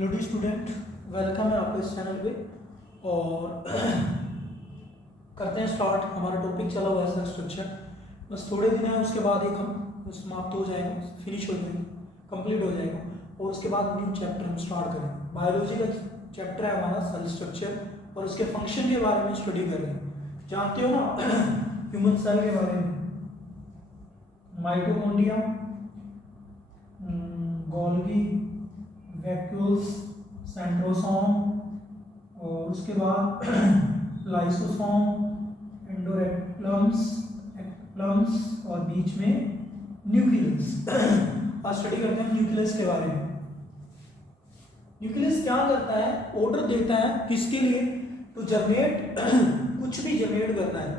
Hello dear student, welcome है आपको इस चैनल पे। और करते हैं स्टार्ट। हमारा टॉपिक चला हुआ है सेल स्ट्रक्चर। बस थोड़े दिन है, उसके बाद एक हम समाप्त हो जाएगा, फिनिश हो जाएगा, कंप्लीट हो जाएगा। और उसके बाद न्यू चैप्टर हम स्टार्ट करेंगे। बायोलॉजी का चैप्टर है हमारा सेल स्ट्रक्चर, और उसके फंक्शन के बारे में स्टडी कर रहे हैं। जानते हो ना ह्यूमन सेल के बारे में, माइटोकॉन्ड्रिया, गोल्गी, वैक्यूल्स, सेंट्रोसोम, और उसके बाद लाइसोसोम, एंडोरेक्टम्स, एक्टम्स, और बीच में न्यूक्लियस। आज स्टडी करते हैं न्यूक्लियस के बारे में। न्यूक्लियस क्या करता है? ऑर्डर देता है किसके लिए? टू जनरेट कुछ भी जनरेट करना है।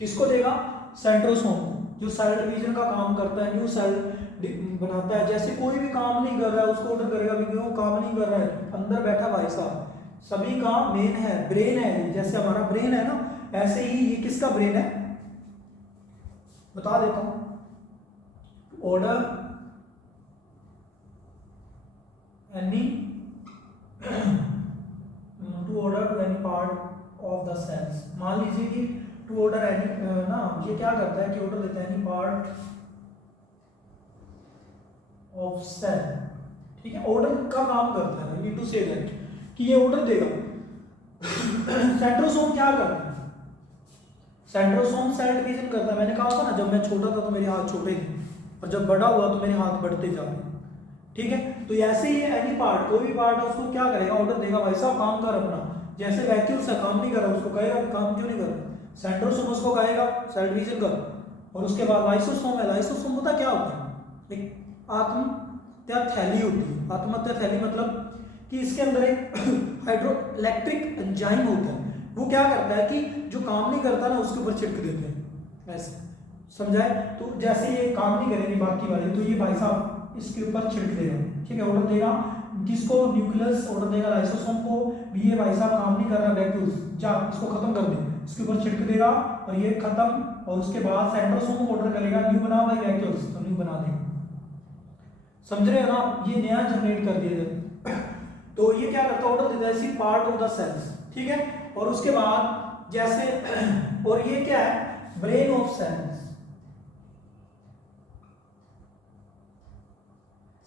किसको देगा? सेंट्रोसोम, जो सेल डिवीजन का काम करता है, न्यू सेल बनाता है। जैसे कोई भी काम नहीं कर रहा है उसको ऑर्डर करेगा कि क्यों काम नहीं कर रहा है, अंदर बैठा भाई साहब, सभी का मेन है, ब्रेन है। जैसे हमारा ब्रेन है ना, ऐसे ही ये किसका ब्रेन है बता देता हूं। Order any to order to any part of the cells. मान लीजिए कि टू ऑर्डर एनी ना, ये क्या करता है कि ऑर्डर देता है एनी पार्ट ऑफ सेल। ठीक है, ऑर्डर का काम करता है। नीड टू से दैट कि ये ऑर्डर देगा। सेंट्रोसोम क्या करता है? सेंट्रोसोम सेल डिवीजन करता है। मैंने कहा था ना, जब मैं छोटा था तो मेरे हाथ छोटे थे, और जब बड़ा हुआ तो मेरे हाथ बढ़ते जा रहे। ठीक है, तो ऐसे ही एनी पार्ट, कोई भी पार्ट है उसको क्या करेगा? ऑर्डर देगा, भाई साहब काम कर अपना। जैसे वैक्यूम से काम नहीं कर रहा, उसको कहेगा काम क्यों नहीं कर रहा? सेंट्रोसोम उसको कहेगा सेल डिवीजन कर। और उसके बाद लाइसोसोम है। लाइसोसोम होता क्या होता है? एक आत्महत्या थैली होती है। आत्महत्या थैली मतलब कि इसके अंदर एक हाइड्रो इलेक्ट्रिक एंजाइम होता है। वो क्या करता है कि जो काम नहीं करता ना उसके ऊपर छिड़क देते हैं। ऐसे समझाए? तो जैसे ये काम नहीं करेगी बाकी वाले, तो ये भाई साहब इसके ऊपर छिड़क देगा। ठीक है, ऑर्डर देगा किसको? न्यूक्लियस ऑर्डर देगा लाइसोसोम को भी, ये भाई साहब काम नहीं कर रहा, वैक्यूल्स जा इसको खत्म कर दे, इसके ऊपर छिड़क देगा और ये खत्म। और उसके बाद सेंट्रोसोम ऑर्डर करेगा न्यू बना भाई वैक्यूल्स, तो न्यू बना देगा। समझ रहे हो ना? ये नया जनरेट कर दिया। तो ये क्या करता है? ऑर्डर देता है इसी पार्ट ऑफ द सेल्स। ठीक है, और उसके बाद जैसे और ये क्या है? Brain of sales.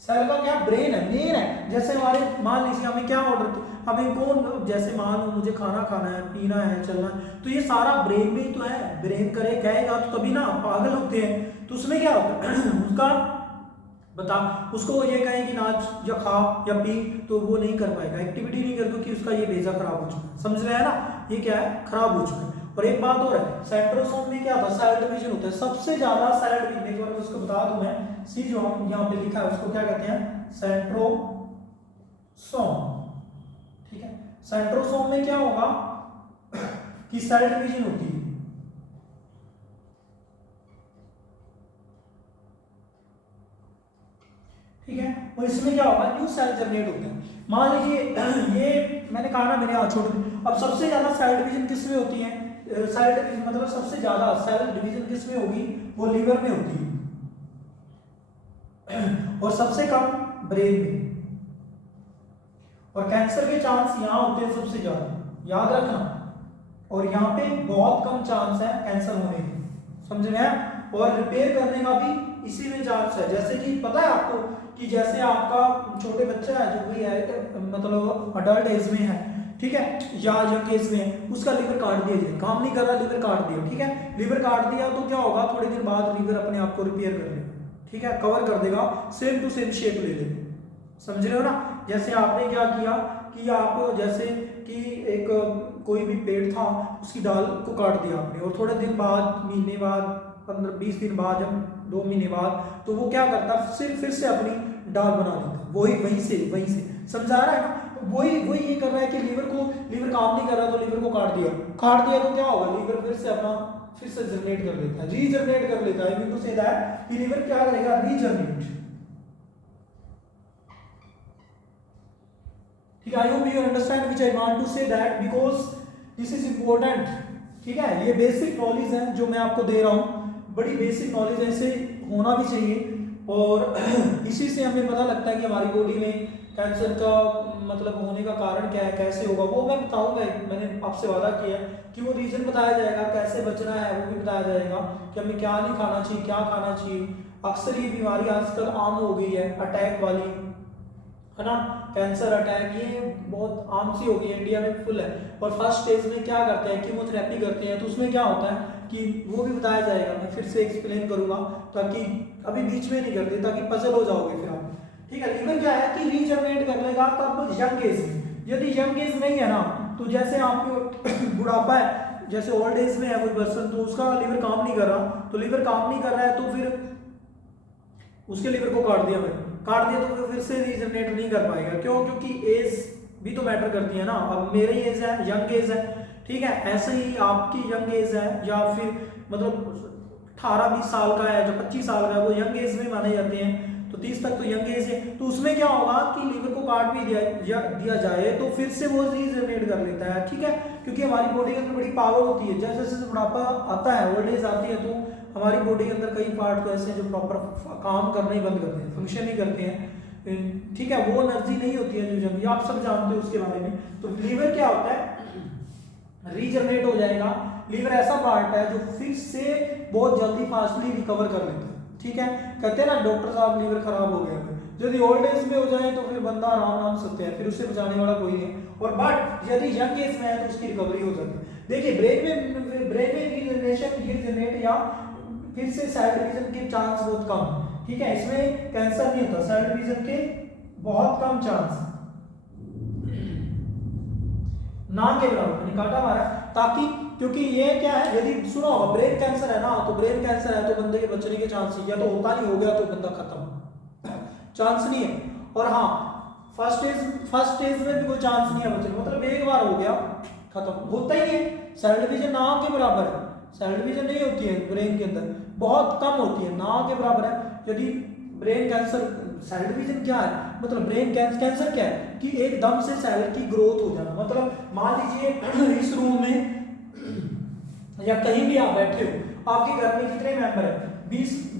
सेल का क्या? ब्रेन है, मेन है। जैसे हमारे मान लीजिए हमें क्या ऑर्डर, हमें कौन, जैसे मान लो मुझे खाना खाना है, पीना है, चलना है, तो ये सारा ब्रेन में ही तो है। ब्रेन करे कहेगा तो तभी ना, पागल होते हैं। तो उसमें क्या होता है उसका बता, उसको ये कहें कि नाच या खा या पी, तो वो नहीं कर पाएगा, एक्टिविटी नहीं कर, क्योंकि उसका ये भेजा खराब हो चुका है। समझ रहे हैं ना? ये क्या है? खराब हो चुका है। और एक बात और है, सेंट्रोसोम में क्या होता है? सेल डिवीजन होता है। सबसे ज्यादा सेल डिवीजन, एक बार उसको बता दूं मैं, सी जो हम यहाँ पे लिखा है उसको क्या कहते हैं? सेंट्रोसोम। ठीक है, सेंट्रोसोम में क्या होगा कि सेल डिवीजन होती है। ठीक है, और इसमें क्या होगा? न्यू सेल जनरेट होते हैं। मान लीजिए ये मैंने कहा ना मेरे हाथ छोटे। अब सबसे ज्यादा सेल डिवीजन किस में होती है? सेल डिवीजन मतलब सबसे ज्यादा सेल डिवीजन किस में होगी? वो लीवर में होती है, और सबसे कम ब्रेन में। और कैंसर के चांस यहां होते हैं सबसे ज्यादा, याद रखना। और यहाँ पे बहुत कम चांस है कैंसर होने के। समझ रहे हैं? और रिपेयर करने का भी इसी में चांस है। जैसे कि पता है आपको कि जैसे आपका छोटे बच्चा है जो भी है, मतलब अडल्ट एज में है, ठीक है, या यंग एज में है, उसका लिवर काट दिया जाए, काम नहीं कर रहा, लिवर काट दिया। ठीक है, लिवर काट दिया तो क्या होगा? थोड़े दिन बाद लिवर अपने आप को रिपेयर कर लेगा। ठीक है, कवर कर देगा, सेम टू सेम शेप ले लेगा। समझ रहे हो ना? जैसे आपने क्या किया कि आप जैसे कि एक कोई भी पेड़ था, उसकी डाल को काट दिया आपने, और थोड़े दिन बाद, महीने बाद, 15-20 दिन बाद, जब 2 महीने बाद, तो वो क्या करता? फिर से अपनी डाल बना लेता। वहीं से समझा रहा है ना? वही ये कर रहा है कि लिवर काम नहीं कर रहा, तो लिवर को काट दिया तो क्या होगा? लिवर फिर से जनरेट कर लेता है, रीजनरेट कर लेता है। मीन टू से दैट कि लिवर क्या करेगा? रीजनरेट। ठीक है, I hope you understand which I want to say that, because this is important. ठीक है, ये बेसिक नॉलेज है जो मैं आपको दे रहा हूँ, बड़ी बेसिक नॉलेज है, इसे होना भी चाहिए। और इसी से हमें पता लगता है कि हमारी बॉडी में कैंसर का मतलब होने का कारण क्या है, कैसे होगा, वो मैं बताऊंगा। मैंने आपसे वादा किया है कि वो रीजन बताया जाएगा, कैसे बचना है वो भी बताया जाएगा, कि हमें क्या नहीं खाना चाहिए, क्या खाना चाहिए। अक्सर ये बीमारी आजकल आम हो गई है, अटैक वाली, है ना, कैंसर अटैक, ये बहुत आम सी हो गई है, इंडिया में फुल है। और फर्स्ट स्टेज में क्या करते हैं, कीमोथेरेपी करते हैं, तो उसमें क्या होता है कि वो भी बताया जाएगा, मैं फिर से एक्सप्लेन करूंगा, ताकि अभी बीच में नहीं करते, ताकि पजल हो जाओगे फिर आप। ठीक है, लीवर क्या है कि रीजनरेट कर लेगा तब यंग एज में। यदि यंग एज नहीं है ना, तो जैसे आपको बुढ़ापा है, जैसे ओल्ड एज में है कोई पर्सन, तो उसका लीवर काम नहीं कर रहा, तो लीवर काम नहीं कर रहा है, तो फिर उसके लीवर को काट दिया, मैंने काट दिया, तो फिर से रीजनरेट नहीं कर पाएगा। क्यों? क्योंकि एज भी तो मैटर करती है ना। अब मेरी एज है, यंग एज है, ठीक है, ऐसे ही आपकी यंग एज है, या फिर मतलब 18-20 साल का है, जो 25 साल का है, वो यंग एज में माने जाते हैं, तो 30 तक तो यंग एज है। तो उसमें क्या होगा कि लीवर को काट भी दिया जाए, तो फिर से वो रीजनरेट कर लेता है, ठीक है, क्योंकि हमारी बॉडी के अंदर बड़ी पावर होती है। जैसे जैसे बुढ़ापा आता है, ओल्ड एज आती है, तो हमारी बॉडी के अंदर कई पार्ट तो ऐसे हैं जो प्रॉपर काम करना ही बंद करते हैं, फंक्शन नहीं करते हैं, ठीक है, वो एनर्जी नहीं होती है जो जंग, आप सब जानते हो उसके बारे में। तो लीवर क्या होता है, रीजनरेट हो जाएगा। लीवर ऐसा पार्ट है जो फिर से बहुत जल्दी फास्टली रिकवर कर लेता है, ठीक है। कहते हैं ना डॉक्टर साहब लीवर खराब हो गया, यदि ओल्ड एज में हो जाए तो फिर बंदा आराम सकते हैं, फिर उससे बचाने वाला कोई नहीं। और बट यदि यंग एज में है तो उसकी रिकवरी हो जाती है। देखिए ब्रेन में रीजनरेट या फिर से सेल डिवीजन के चांस बहुत कम, ठीक है, इसमें कैंसर नहीं होता, सेल डिवीजन के बहुत कम चांस, ना के बराबर, मैंने काटा मारा, ताकि क्योंकि ये क्या है, यदि सुनो ब्रेन कैंसर है ना, तो ब्रेन कैंसर है तो बंदे के बचने के चांस या तो होता नहीं, हो गया तो बंदा खत्म, चांस नहीं है। और हाँ, फर्स्ट स्टेज में भी कोई चांस नहीं है बचने, मतलब एक बार हो गया खत्म, होता ही नहीं है। सेल डिवीजन ना के बराबर है, सेल डिवीजन नहीं होती है ब्रेन के अंदर, बहुत कम होती है, ना के बराबर है। यदि ब्रेन कैंसर, सेल डिवीजन क्या है, मतलब ब्रेन कैंसर क्या है कि एकदम से सेल की ग्रोथ हो जाना। मतलब मान लीजिए इस रूम में या कहीं भी आप बैठे हो, आपके घर में कितने मेंबर है,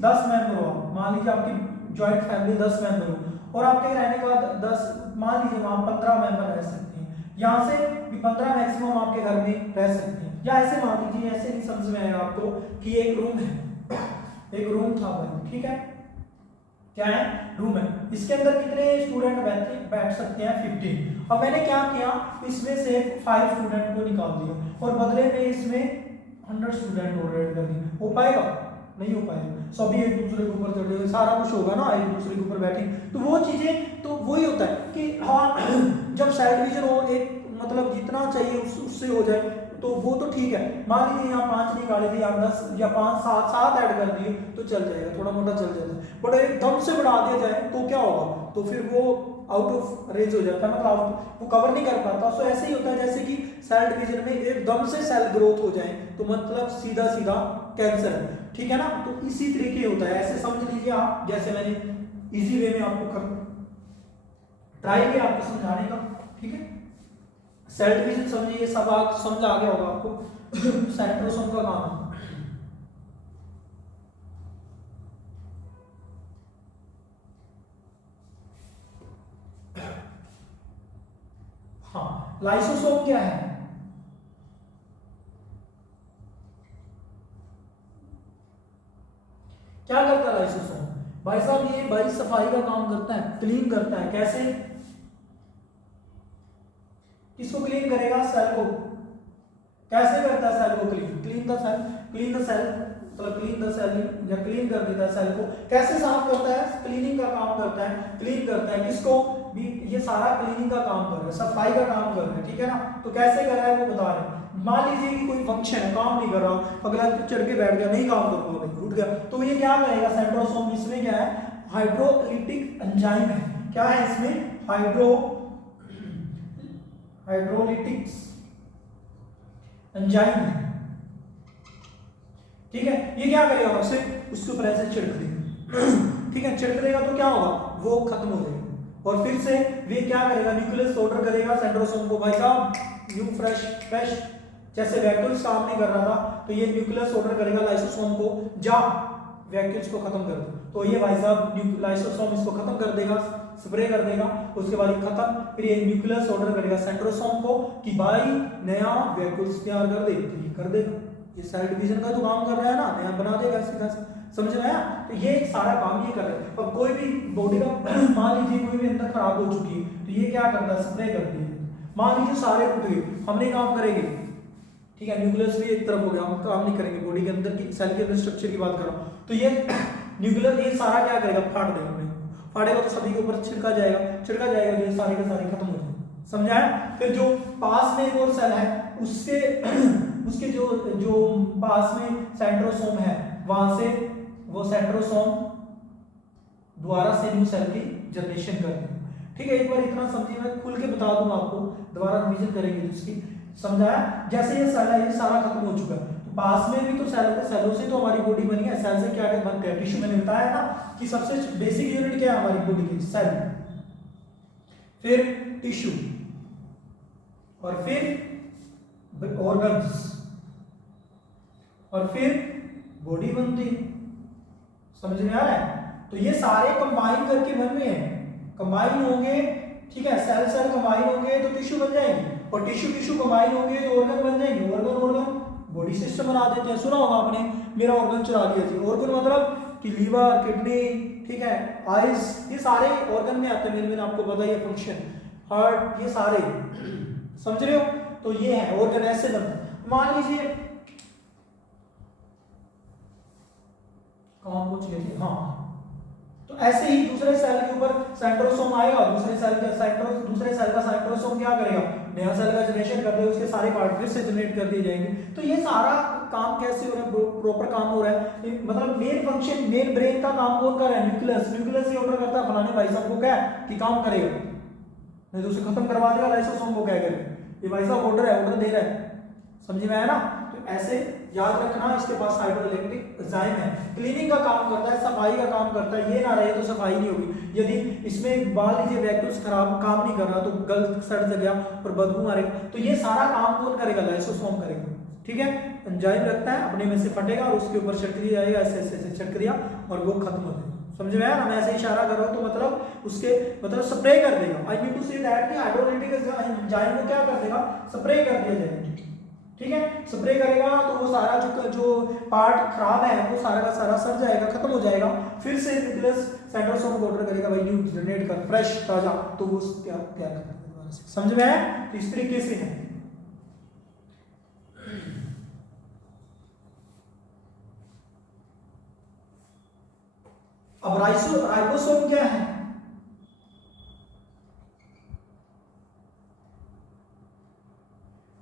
10 मेंबर हो, मान लीजिए आपकी जॉइंट फैमिली 10 मेंबर हो, और आपके रहने के बाद 10, मान लीजिए वहां 15 मेंबर रह सकते हैं, यहाँ से भी 15 मैक्सिमम आपके घर में रह सकते हैं। या ऐसे मान लीजिए, ऐसे नहीं समझ में आएगा आपको कि एक रूम है, एक रूम था भाई, ठीक है, क्या है, रूम है, इसके अंदर कितने स्टूडेंट बैठ सकते हैं, 15। अब मैंने क्या किया, इसमें से 5 स्टूडेंट को निकाल दिया, और बदले में इसमें 100 स्टूडेंट और ऐड कर दिए। हो पाएगा? नहीं हो पाएगा, सभी एक दूसरे के ऊपर चढ़े, सारा कुछ होगा ना, एक दूसरे के ऊपर बैठे, तो वो चीजें, तो वही होता है कि हाँ जब साइड डिवीजन हो, एक मतलब जितना चाहिए उससे हो जाए, तो वो तो ठीक है। मान लीजिए यहाँ 5 निकाले थे, यहाँ 10 या 5 7 ऐड कर दिए तो चल जाएगा, थोड़ा मोटा चल जाता है। बट एकदम से बढ़ा दिया जाए तो क्या होगा, तो फिर वो आउट ऑफ रेंज हो जाता है, मतलब वो कवर नहीं कर पाता। सो ऐसे ही होता है जैसे कि सेल डिवीजन में एकदम से सेल ग्रोथ हो जाए तो मतलब सीधा सीधा कैंसर है, ठीक है ना। तो इसी तरीके होता है, ऐसे समझ लीजिए आप, जैसे मैंने इजी वे में आपको ट्राई किया आपको समझाने का, ठीक है। सेल डिवीजन समझिए, सब समझ आ गया होगा आपको सेंट्रोसोम का काम है। हाँ, लाइसोसोम क्या है, क्या करता है लाइसोसोम? भाई साहब ये भाई सफाई का काम करता है, क्लीन करता है। कैसे, किसको क्लीन करेगा? सेल को। कैसे करता है सेल को clean? Clean the cell, clean the cell मतलब क्लीन द सेल या क्लीन कर देता है सेल को। कैसे साफ करता है? क्लीनिंग का काम करता है, क्लीन करता है। किसको भी? ये सारा क्लीनिंग का काम कर रहा है, सफाई का काम कर रहा है, ठीक है ना। तो कैसे कर रहा है वो बता रहे हैं। मान लीजिए कि कोई फंक्शन है, काम नहीं कर रहा, अगला चढ़ के बैठ गया, नहीं काम करूंगा भाई, उठ गया, तो ये क्या करेगा? सेंट्रोसोम। इसमें क्या है? हाइड्रोलिटिक एंजाइम है। क्या है इसमें? हाइड्रोलिटिक्स एंजाइम है, ठीक है। ये क्या करेगा? उससे उसके ऊपर ऐसे छिड़क देगा, ठीक है। छिड़क देगा तो क्या होगा? वो खत्म हो जाएगा। और फिर से वे क्या करेगा? न्यूक्लियस ऑर्डर करेगा सेंट्रोसोम को, भाई साहब न्यू फ्रेश जैसे वैक्यूल्स काम नहीं कर रहा था, तो ये न्यूक्लियस ऑर्डर करेगा लाइसोसोम को, जा वैक्यूल्स को खत्म कर दे। तो ये भाई साहब लाइसोसोम इसको खत्म कर देगा, स्प्रे कर देगा, उसके बाद ये खत्म। फिर ये न्यूक्लियस ऑर्डर करेगा सेंट्रोसोम को कि भाई नया वैक्यूल्स तैयार कर दे, तो ये कर देगा। ये सेल डिवीजन का जो काम कर रहा है ना, नया बना देगा सीधा सा, समझ में आया? तो ये सारा काम ये कर रहा है। अब कोई भी बॉडी का मान लीजिए कोई भी अंदर खराब हो चुकी है, तो ये क्या करता है, स्प्रे करती है। मान लीजिए सारे टूट गए, हम नहीं काम करेंगे, ठीक है, न्यूक्लियस भी एक तरफ हो गया, हम काम नहीं करेंगे, बॉडी के अंदर की सेल के स्ट्रक्चर की बात कर रहा हूं। तो ये न्यूक्लियस ये सारा क्या करेगा, फाड़ देगा। फाड़ेगा तो सभी के ऊपर छिड़का जाएगा तो ये सारे के सारे खत्म हो जाएंगे, समझाया? फिर जो पास में एक और सेल है, उसके उसके जो पास में सेंट्रोसोम है, वहां से वो सेंट्रोसोम दोबारा से न्यू सेल की जनरेशन कर देगा। ठीक है, एक बार इतना समझिए, मैं खुल के बता दूंगा आपको, दोबारा रिवीजन करेंगे तो इसकी, समझाया? जैसे ये सेल है, ये सारा खत्म हो चुका है, तो पास में भी तो सेलों से तो हमारी बॉडी बनी है। सेल से क्या बनते हैं, टिश्यू। मैंने बताया ना कि सबसे बेसिक यूनिट क्या है हमारी बॉडी की, सेल, फिर टिश्यू, और फिर ऑर्गन्स, और फिर बॉडी बनती है। समझ में आ रहा है? तो ये सारे कंबाइन करके बन रहे हैं, कंबाइन होंगे, ठीक है, सेल कंबाइन होंगे तो टिश्यू बन जाएंगे, और टिश्यू कंबाइन होंगे तो ऑर्गन बन जाएंगे, ऑर्गन बॉडी सिस्टम बना देते हैं। सुना होगा आपने, मेरा ऑर्गन चुरा लिया जी। ऑर्गन मतलब कि लीवर, किडनी, ठीक है, आइज, ये सारे ऑर्गन में आते हैं। मैंने आपको बताया फंक्शन, हार्ट, ये सारे, समझ रहे हो? तो ये है ऑर्गन, ऐसे बनता। मान लीजिए कौन पूछ गए थे, हाँ, तो ऐसे ही दूसरे सेल के ऊपर सेंट्रोसोम आएगा, दूसरे सेल का सेंट्रोसोम क्या करेगा, नया सेल का जनरेशन कर देगा, उसके सारे पार्ट फिर से जनरेट कर दिए जाएंगे। तो ये सारा काम कैसे हो रहा है, प्रॉपर काम हो रहा है। मतलब मेन फंक्शन, मेन ब्रेन का काम कौन कर रहा है, न्यूक्लियस ही ऑर्डर करता है फलाने भाई साहब को क्या कि काम करेगा, नहीं तो उसे खत्म करवा देगा। लाइसोसोम को क्या करेगा, ये भाई साहब ऑर्डर है, ऑर्डर दे रहा है, समझ में आया ना? तो ऐसे याद रखना, इसके पास हाइड्रोइलेक्ट्रिक एंजाइम है, क्लीनिंग का काम करता है, सफाई का काम करता है। ये ना रहे तो सफाई नहीं होगी। यदि इसमें मान लीजिए वैक्यूल्स खराब काम नहीं कर रहा, तो गल सड़ गया और बदबू मारेगा, तो ये सारा काम कौन करेगा, लाइसोसोम करेगा। ठीक है, एंजाइम रखता है, अपने में से फटेगा और उसके ऊपर छिड़क दिया जाएगा, ऐसे ऐसे ऐसे छिड़क दिया और वो खत्म हो जाएगा। समझ में आया ना? मैं ऐसे इशारा कर रहा हूं तो मतलब उसके मतलब स्प्रे कर देगा। I mean to say that कि हाइड्रोलिटिक एंजाइम को क्या कर देगा, स्प्रे कर दिया जाएगा। ठीक है, स्प्रे करेगा तो वो सारा जो पार्ट खराब है वो सारा का सारा सड़ जाएगा, खत्म हो जाएगा। फिर से न्यूक्लियस सेंट्रोसोम को ऑर्डर करेगा, भाई न्यू जनरेट कर, फ्रेश ताजा, तो वो तैयार कर देगा। समझ में आया? तो इस तरीके से है। अब राइबोसोम क्या है?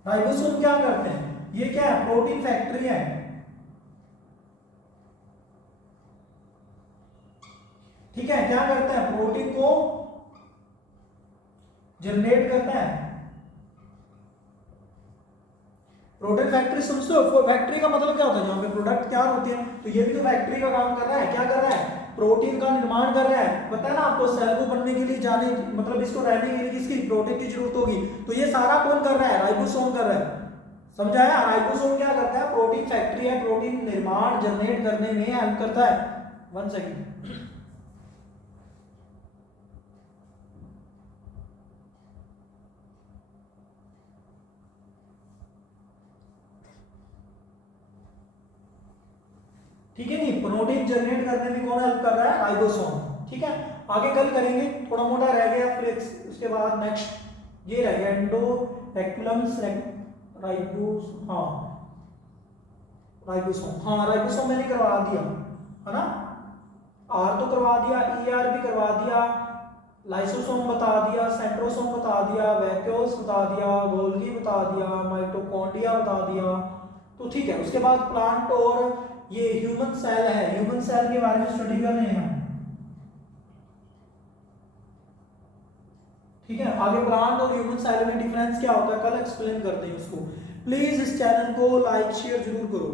राइबोसोम क्या करते हैं, ये क्या है, प्रोटीन फैक्ट्री है। ठीक है, क्या करता है, प्रोटीन को जनरेट करता है। प्रोटीन फैक्ट्री समझते हो? फैक्ट्री का मतलब क्या होता है, जहां पे प्रोडक्ट तैयार होते हैं, तो ये भी तो फैक्ट्री का काम कर रहा है। क्या कर रहा है, प्रोटीन का निर्माण कर रहा है। पता है ना आपको, सेल को बनने के लिए जाने मतलब इसको रहने के लिए किसकी प्रोटीन की जरूरत होगी, तो ये सारा कौन कर रहा है, राइबोसोम कर रहा है। समझाया? राइबोसोम क्या करता है, प्रोटीन फैक्ट्री है, प्रोटीन निर्माण जनरेट करने में हेल्प करता है। 1 सेकंड, ठीक है नी, प्रोटीन जनरेट करने में कौन हेल्प कर रहा है, राइबोसोम। ठीक है, आगे कल करेंगे, थोड़ा मोटा रह गया। फिर उसके बाद नेक्स्ट ये रह गया एंडोरेक्टुलम राइबोसोम मैंने करवा दिया है ना, आर तो करवा दिया, ईआर भी करवा दिया, लाइसोसोम बता दिया, सेंट्रोसोम बता दिया, वैक्यूल्स बता दिया, गोल्गी बता दिया, माइटोकॉन्ड्रिया बता दिया। तो ठीक है, उसके बाद प्लांट और ये ह्यूमन सेल है, ह्यूमन सेल के बारे में स्टडी कर रहे हैं हम। ठीक है, आगे प्लांट और ह्यूमन सेल में डिफरेंस क्या होता है कल एक्सप्लेन करते हैं उसको। प्लीज इस चैनल को लाइक शेयर जरूर करो।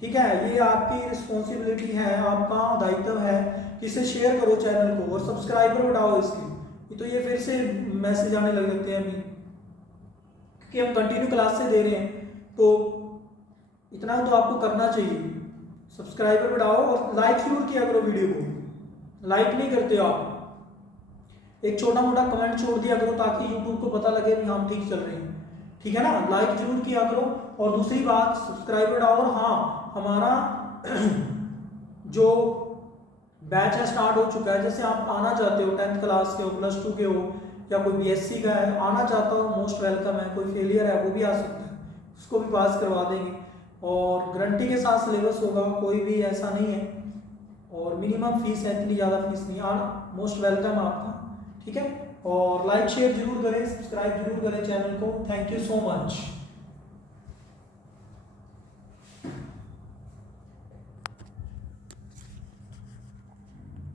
ठीक है, ये आपकी रिस्पॉन्सिबिलिटी है, आपका दायित्व है कि इसे शेयर करो चैनल को, और सब्सक्राइबर बढ़ाओ इसके। तो ये फिर से मैसेज आने लग जाते हैं अभी कि हम कंटिन्यू क्लास से दे रहे हैं, तो इतना तो आपको करना चाहिए। सब्सक्राइबर बढ़ाओ और लाइक जरूर किया करो वीडियो को। लाइक नहीं करते हो आप, एक छोटा मोटा कमेंट छोड़ दिया करो ताकि यूट्यूब को पता लगे कि हम ठीक चल रहे हैं, ठीक है ना। लाइक जरूर किया करो। और दूसरी बात, सब्सक्राइबर बढ़ाओ। और हाँ, हमारा जो बैच है स्टार्ट हो चुका है। जैसे आप आना चाहते हो 10th क्लास के हो, +2 के हो, या कोई BSc का है आना चाहता हो, मोस्ट वेलकम है। कोई फेलियर है वो भी आ सकता है, उसको भी पास करवा देंगे। और गारंटी के साथ सिलेबस होगा, कोई भी ऐसा नहीं है। और मिनिमम फीस है, इतनी ज़्यादा फीस नहीं। आना, मोस्ट वेलकम आपका, ठीक है। और लाइक शेयर जरूर करें, सब्सक्राइब जरूर करें चैनल को। Thank you so much.